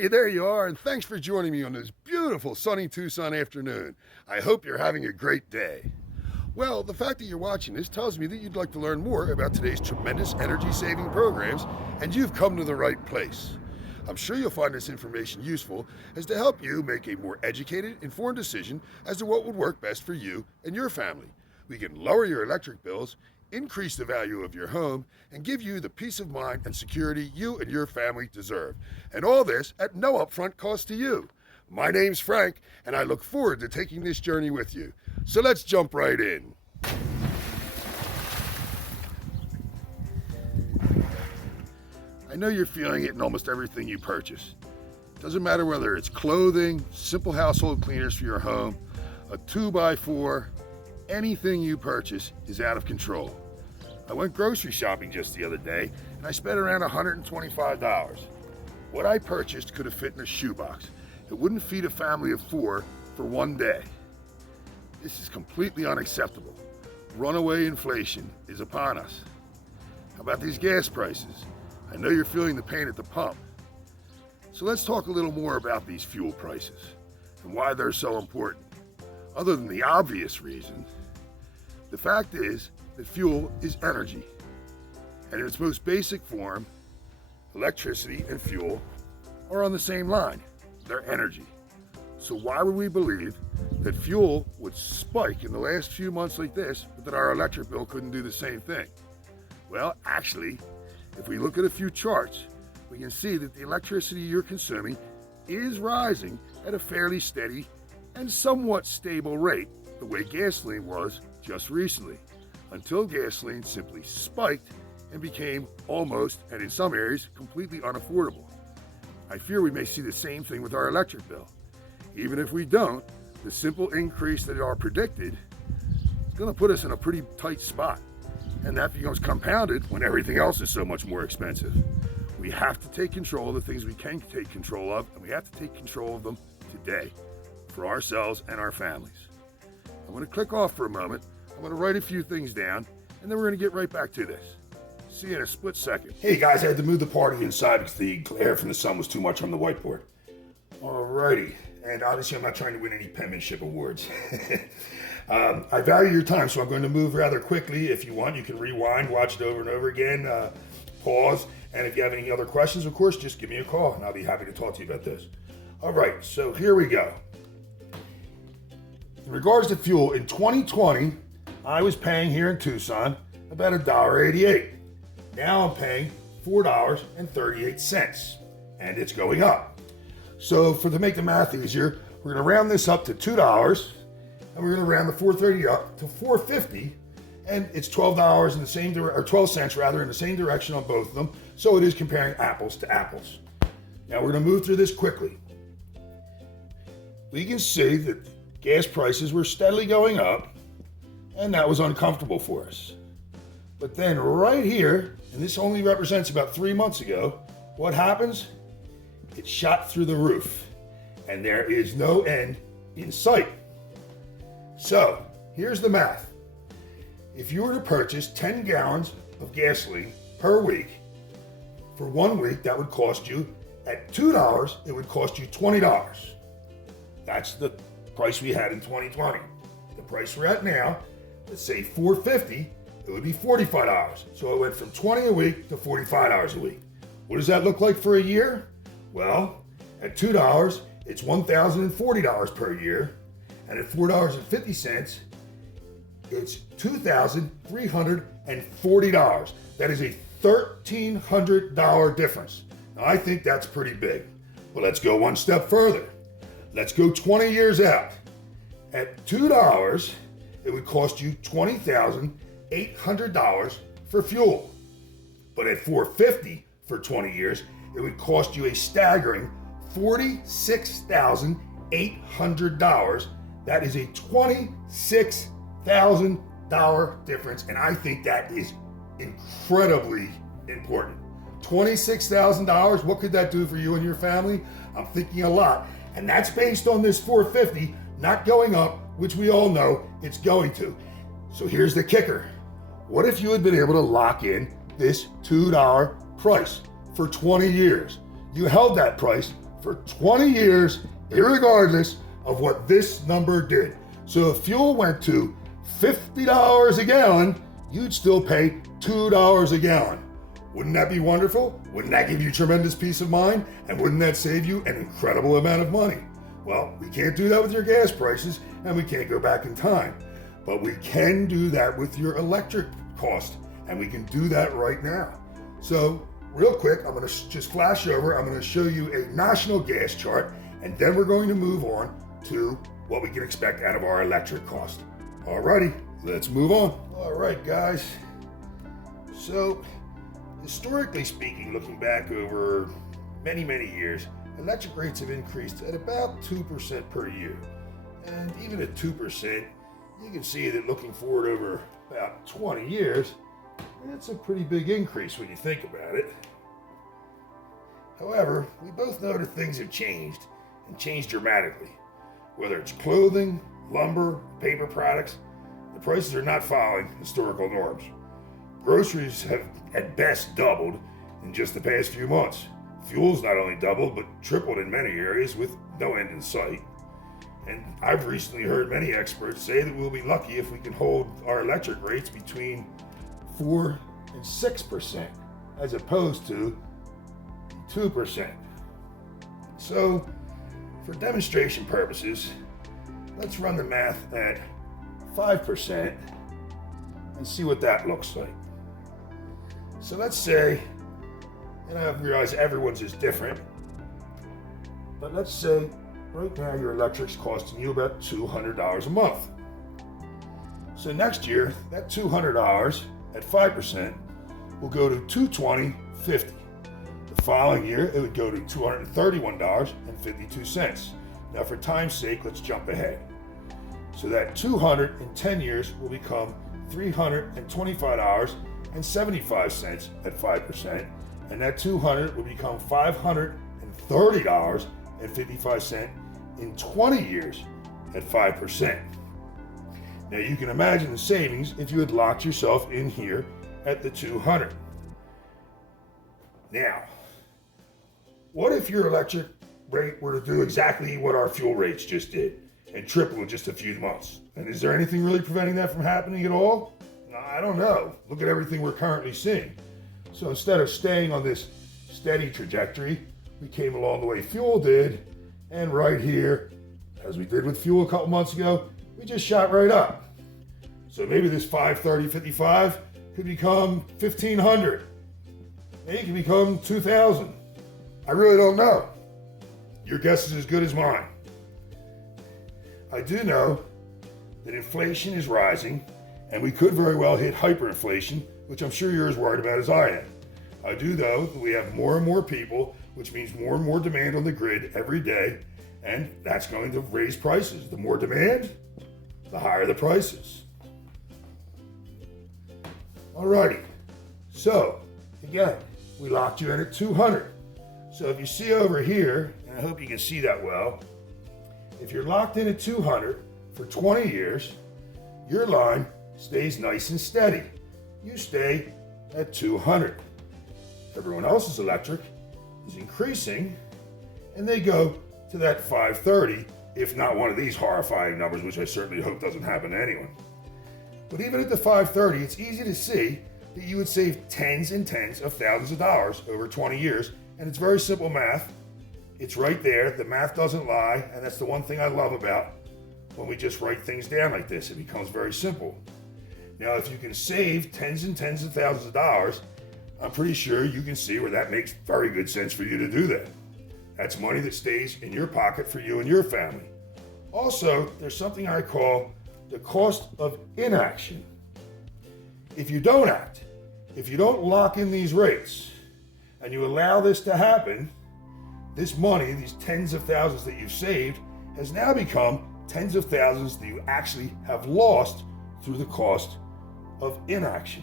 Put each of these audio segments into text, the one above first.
Hey, there you are, and thanks for joining me on this beautiful sunny Tucson afternoon. I hope you're having a great day. Well, the fact that you're watching this tells me that you'd like to learn more about today's tremendous energy-saving programs, and you've come to the right place. I'm sure you'll find this information useful as to help you make a more educated, informed decision as to what would work best for you and your family. We can lower your electric bills, increase the value of your home, and give you the peace of mind and security you and your family deserve. And all this at no upfront cost to you. My name's Frank, and I look forward to taking this journey with you. So let's jump right in. I know you're feeling it in almost everything you purchase. Doesn't matter whether it's clothing, simple household cleaners for your home, a 2x4, anything you purchase is out of control. I went grocery shopping just the other day, and I spent around $125. What I purchased could have fit in a shoebox. It wouldn't feed a family of 4 for one day. This is completely unacceptable. Runaway inflation is upon us. How about these gas prices? I know you're feeling the pain at the pump. So let's talk a little more about these fuel prices and why they're so important. Other than the obvious reason, the fact is that fuel is energy. And in its most basic form, electricity and fuel are on the same line. They're energy. So why would we believe that fuel would spike in the last few months like this, but that our electric bill couldn't do the same thing? Well, actually, if we look at a few charts, we can see that the electricity you're consuming is rising at a fairly steady and somewhat stable rate, the way gasoline was just recently, until gasoline simply spiked and became almost, and in some areas, completely unaffordable. I fear we may see the same thing with our electric bill. Even if we don't, the simple increase that are predicted is going to put us in a pretty tight spot. And that becomes compounded when everything else is so much more expensive. We have to take control of the things we can take control of, and we have to take control of them today for ourselves and our families. I'm going to click off for a moment. I'm going to write a few things down, and then we're going to get right back to this. See you in a split second. Hey guys, I had to move the party inside because the glare from the sun was too much on the whiteboard. Alrighty, and obviously I'm not trying to win any penmanship awards. I value your time, so I'm going to move rather quickly. If you want, you can rewind, watch it over and over again, pause, and if you have any other questions, of course, just give me a call, and I'll be happy to talk to you about this. All right, so here we go. In regards to fuel, in 2020, I was paying here in Tucson about $1.88. Now I'm paying $4.38, and it's going up. So to make the math easier, we're going to round this up to $2, and we're going to round the 430 up to 450, and it's $12 in the same or 12 cents rather in the same direction on both of them. So it is comparing apples to apples. Now we're going to move through this quickly. We can see that gas prices were steadily going up, and that was uncomfortable for us. But then right here, and this only represents about 3 months ago, what happens? It shot through the roof, and there is no end in sight. So here's the math. If you were to purchase 10 gallons of gasoline per week, for 1 week, that would cost you, at $2, it would cost you $20. That's the price we had in 2020. The price we're at now, let's say $4.50, it would be $45. So it went from $20 a week to $45 a week. What does that look like for a year? Well, at $2, it's $1,040 per year. And at $4.50, it's $2,340. That is a $1,300 difference. Now, I think that's pretty big. Well, let's go one step further. Let's go 20 years out. At $2, it would cost you $20,800 for fuel. But at $4.50 for 20 years, it would cost you a staggering $46,800. That is a $26,000 difference, and I think that is incredibly important. $26,000, what could that do for you and your family? I'm thinking a lot. And that's based on this $4.50 not going up, which we all know it's going to. So here's the kicker. What if you had been able to lock in this $2 price for 20 years? You held that price for 20 years, irregardless of what this number did. So if fuel went to $50 a gallon, you'd still pay $2 a gallon. Wouldn't that be wonderful? Wouldn't that give you tremendous peace of mind? And wouldn't that save you an incredible amount of money? Well, we can't do that with your gas prices, and we can't go back in time. But we can do that with your electric cost, and we can do that right now. So real quick, I'm going to just flash over. I'm going to show you a national gas chart, and then we're going to move on to what we can expect out of our electric cost. Alrighty, let's move on. All right, guys. So historically speaking, looking back over many, many years, electric rates have increased at about 2% per year. And even at 2%, you can see that looking forward over about 20 years, that's a pretty big increase when you think about it. However, we both know that things have changed, and changed dramatically. Whether it's clothing, lumber, paper products, the prices are not following historical norms. Groceries have at best doubled in just the past few months. Fuel's not only doubled, but tripled in many areas with no end in sight. And I've recently heard many experts say that we'll be lucky if we can hold our electric rates between 4 and 6%, as opposed to 2%. So, for demonstration purposes, let's run the math at 5% and see what that looks like. So let's say, and I realize everyone's is different, but let's say right now your electric's costing you about $200 a month. So next year, that $200 at 5% will go to $220.50. The following year, it would go to $231.52. Now for time's sake, let's jump ahead. So that 200 in 10 years will become $325.75 at 5%, and that 200 will become $530.55 in 20 years at 5%. Now you can imagine the savings if you had locked yourself in here at the 200. Now, what if your electric rate were to do exactly what our fuel rates just did and triple in just a few months? And is there anything really preventing that from happening at all? I don't know. Look at everything we're currently seeing. So instead of staying on this steady trajectory, we came along the way fuel did, and right here, as we did with fuel a couple months ago, we just shot right up. So maybe this 530.55 could become 1,500. Maybe it could become 2,000. I really don't know. Your guess is as good as mine. I do know that inflation is rising, and we could very well hit hyperinflation, which I'm sure you're as worried about as I am. I do know that we have more and more people, which means more and more demand on the grid every day, and that's going to raise prices. The more demand, the higher the prices. Alrighty, so again, we locked you in at 200. So if you see over here, and I hope you can see that well, if you're locked in at 200 for 20 years, your line stays nice and steady. You stay at 200. Everyone else's electric is increasing, and they go to that 530, if not one of these horrifying numbers, which I certainly hope doesn't happen to anyone. But even at the 530, it's easy to see that you would save tens and tens of thousands of dollars over 20 years, and it's very simple math. It's right there. The math doesn't lie, and that's the one thing I love about when we just write things down like this. It becomes very simple. Now, if you can save tens and tens of thousands of dollars, I'm pretty sure you can see where that makes very good sense for you to do that. That's money that stays in your pocket for you and your family. Also, there's something I call the cost of inaction. If you don't act, if you don't lock in these rates, and you allow this to happen, this money, these tens of thousands that you've saved, has now become tens of thousands that you actually have lost through the cost of inaction.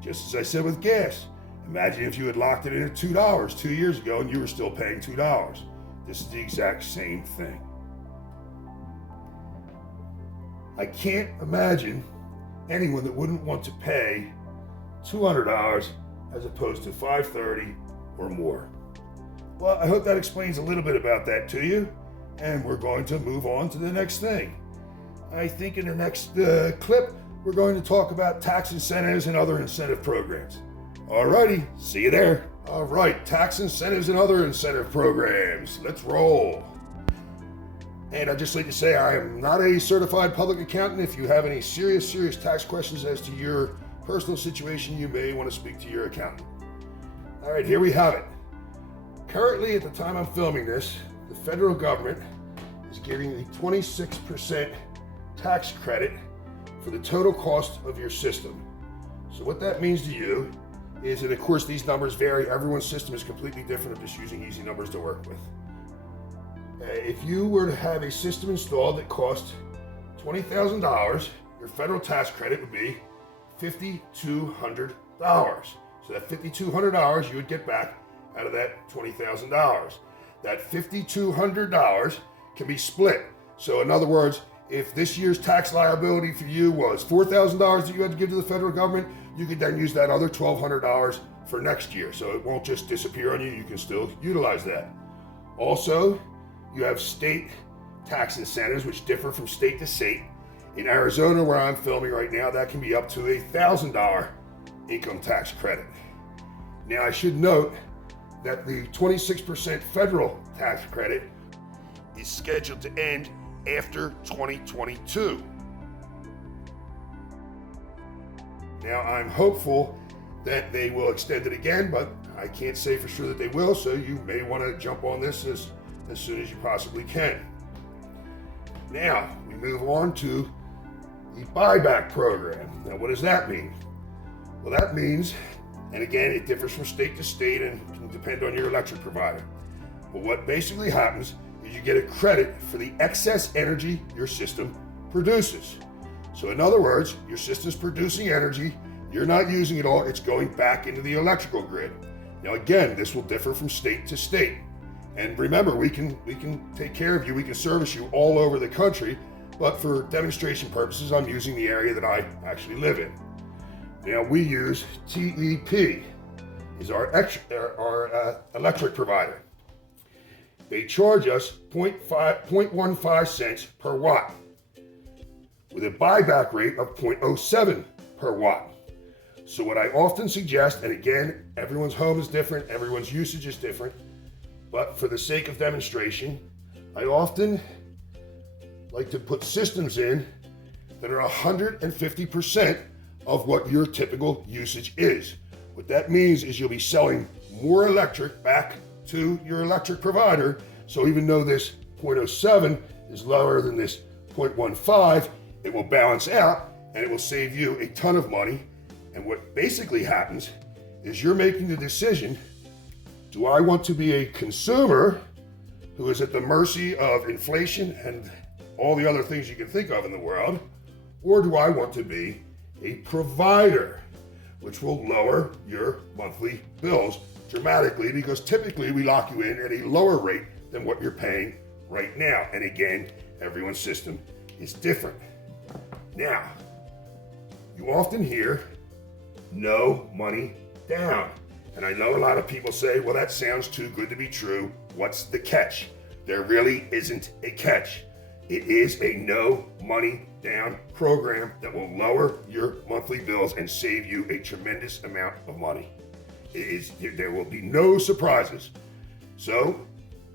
Just as I said with gas, imagine if you had locked it in at $2 2 years ago and you were still paying $2. This is the exact same thing. I can't imagine anyone that wouldn't want to pay $200 as opposed to $530 or more. Well, I hope that explains a little bit about that to you, and we're going to move on to the next thing. I think in the next clip, we're going to talk about tax incentives and other incentive programs. Alrighty, see you there. Alright, tax incentives and other incentive programs. Let's roll. And I'd just like to say I am not a certified public accountant. If you have any serious tax questions as to your personal situation, you may want to speak to your accountant. Alright, here we have it. Currently, at the time I'm filming this, the federal government is giving a 26% tax credit for the total cost of your system. So what that means to you is, and of course these numbers vary, everyone's system is completely different. I'm just using easy numbers to work with. If you were to have a system installed that cost $20,000, your federal tax credit would be $5,200. So that $5,200 you would get back out of that $20,000. That $5,200 can be split. So in other words, if this year's tax liability for you was $4,000 that you had to give to the federal government, you could then use that other $1,200 for next year. So it won't just disappear on you, you can still utilize that. Also, you have state tax incentives, which differ from state to state. In Arizona, where I'm filming right now, that can be up to $1,000 income tax credit. Now, I should note that the 26% federal tax credit is scheduled to end after 2022. Now, I'm hopeful that they will extend it again, but I can't say for sure that they will, so you may want to jump on this as soon as you possibly can. Now, we move on to the buyback program. Now, what does that mean? Well, that means, and again, it differs from state to state and can depend on your electric provider. But what basically happens is you get a credit for the excess energy your system produces. So in other words, your system's producing energy, you're not using it all, it's going back into the electrical grid. Now again, this will differ from state to state. And remember, we can take care of you, we can service you all over the country, but for demonstration purposes, I'm using the area that I actually live in. Now we use TEP, is our electric provider. They charge us 0.15 cents per watt, with a buyback rate of 0.07 per watt. So what I often suggest, and again, everyone's home is different, everyone's usage is different, but for the sake of demonstration, I often like to put systems in that are 150% of what your typical usage is. What that means is you'll be selling more electric back to your electric provider, so even though this 0.07 is lower than this 0.15, it will balance out and it will save you a ton of money. And what basically happens is you're making the decision, do I want to be a consumer who is at the mercy of inflation and all the other things you can think of in the world, or do I want to be a provider, which will lower your monthly bills dramatically, because typically we lock you in at a lower rate than what you're paying right now. And again, everyone's system is different. Now, you often hear no money down. And I know a lot of people say, well, that sounds too good to be true. What's the catch? There really isn't a catch. It is a no money down program that will lower your monthly bills and save you a tremendous amount of money. There will be no surprises. So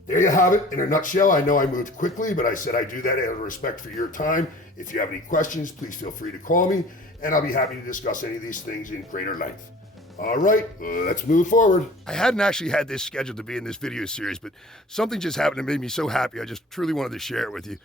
there you have it in a nutshell. I know I moved quickly, but I said I do that out of respect for your time. If you have any questions, please feel free to call me, and I'll be happy to discuss any of these things in greater length. All right, let's move forward. I hadn't actually had this scheduled to be in this video series, but something just happened that made me so happy. I just truly wanted to share it with you.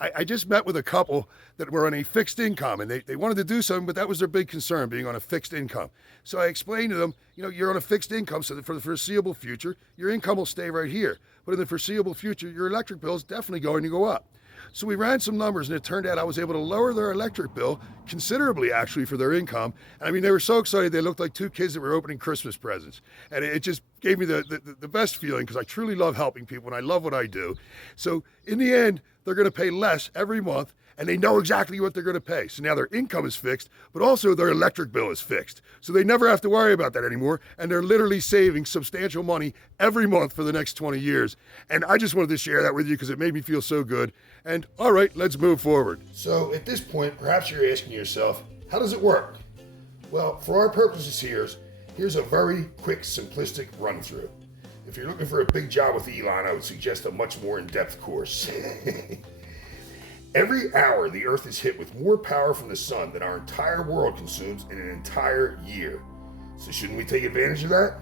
I just met with a couple that were on a fixed income, and they wanted to do something, but that was their big concern, being on a fixed income. So I explained to them, you're on a fixed income, so that for the foreseeable future, your income will stay right here. But in the foreseeable future, your electric bill is definitely going to go up. So we ran some numbers, and it turned out I was able to lower their electric bill considerably, actually, for their income. I mean, they were so excited. They looked like two kids that were opening Christmas presents. And it just gave me the best feeling, because I truly love helping people, and I love what I do. So in the end, they're going to pay less every month, and they know exactly what they're going to pay. So now their income is fixed, but also their electric bill is fixed. So they never have to worry about that anymore, and they're literally saving substantial money every month for the next 20 years. And I just wanted to share that with you because it made me feel so good. And all right, let's move forward. So at this point, perhaps you're asking yourself, how does it work? Well, for our purposes here's a very quick, simplistic run through. If you're looking for a big job with Elon, I would suggest a much more in-depth course. Every hour, the Earth is hit with more power from the sun than our entire world consumes in an entire year. So shouldn't we take advantage of that?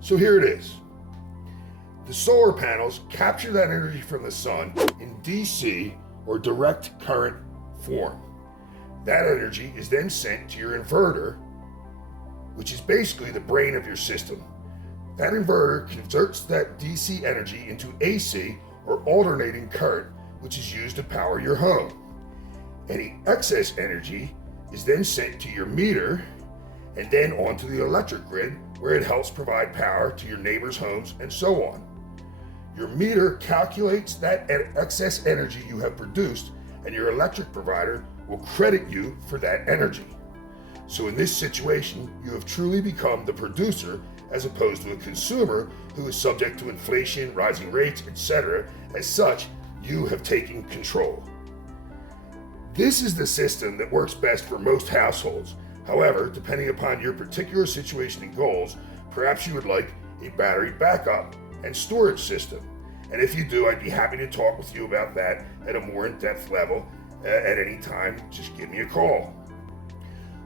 So here it is. The solar panels capture that energy from the sun in DC, or direct current form. That energy is then sent to your inverter, which is basically the brain of your system. That inverter converts that DC energy into AC, or alternating current, which is used to power your home. Any excess energy is then sent to your meter and then onto the electric grid, where it helps provide power to your neighbors' homes and so on. Your meter calculates that excess energy you have produced, and your electric provider will credit you for that energy. So in this situation, you have truly become the producer as opposed to a consumer who is subject to inflation, rising rates, etc. As such, you have taken control. This is the system that works best for most households. However, depending upon your particular situation and goals, perhaps you would like a battery backup and storage system. And if you do, I'd be happy to talk with you about that at a more in-depth level at any time. Just give me a call.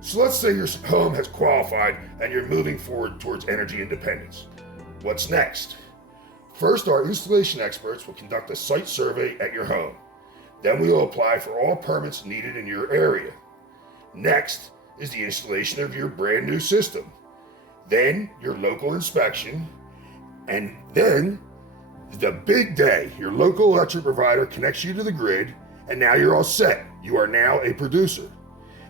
So let's say your home has qualified and you're moving forward towards energy independence. What's next? First, our installation experts will conduct a site survey at your home. Then we will apply for all permits needed in your area. Next is the installation of your brand new system. Then your local inspection. And then the big day, your local electric provider connects you to the grid, and now you're all set. You are now a producer.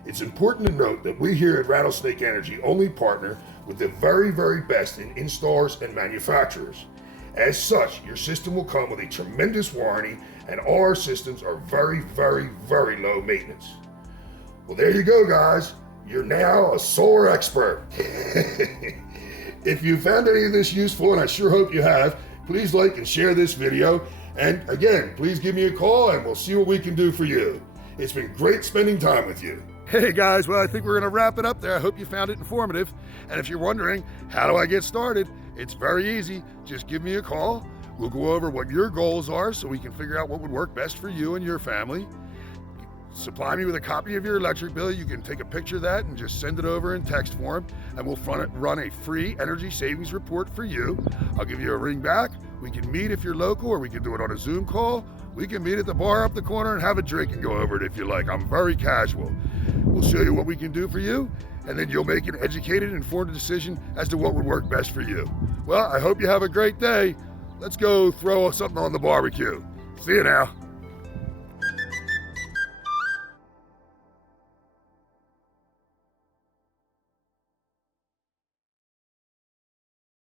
It's important to note that we here at Rattlesnake Energy only partner with the very, very best in installers and manufacturers. As such, your system will come with a tremendous warranty, and all our systems are very, very, very low maintenance. Well, there you go, guys. You're now a solar expert. If you found any of this useful, and I sure hope you have, please like and share this video. And again, please give me a call and we'll see what we can do for you. It's been great spending time with you. Hey guys, well, I think we're going to wrap it up there. I hope you found it informative. And if you're wondering, how do I get started? It's very easy. Just give me a call. We'll go over what your goals are so we can figure out what would work best for you and your family. Supply me with a copy of your electric bill. You can take a picture of that and just send it over in text form, and we'll run a free energy savings report for you. I'll give you a ring back. We can meet if you're local, or we can do it on a Zoom call. We can meet at the bar up the corner and have a drink and go over it if you like. I'm very casual. We'll show you what we can do for you, and then you'll make an educated, informed decision as to what would work best for you. Well, I hope you have a great day. Let's go throw something on the barbecue. See you now.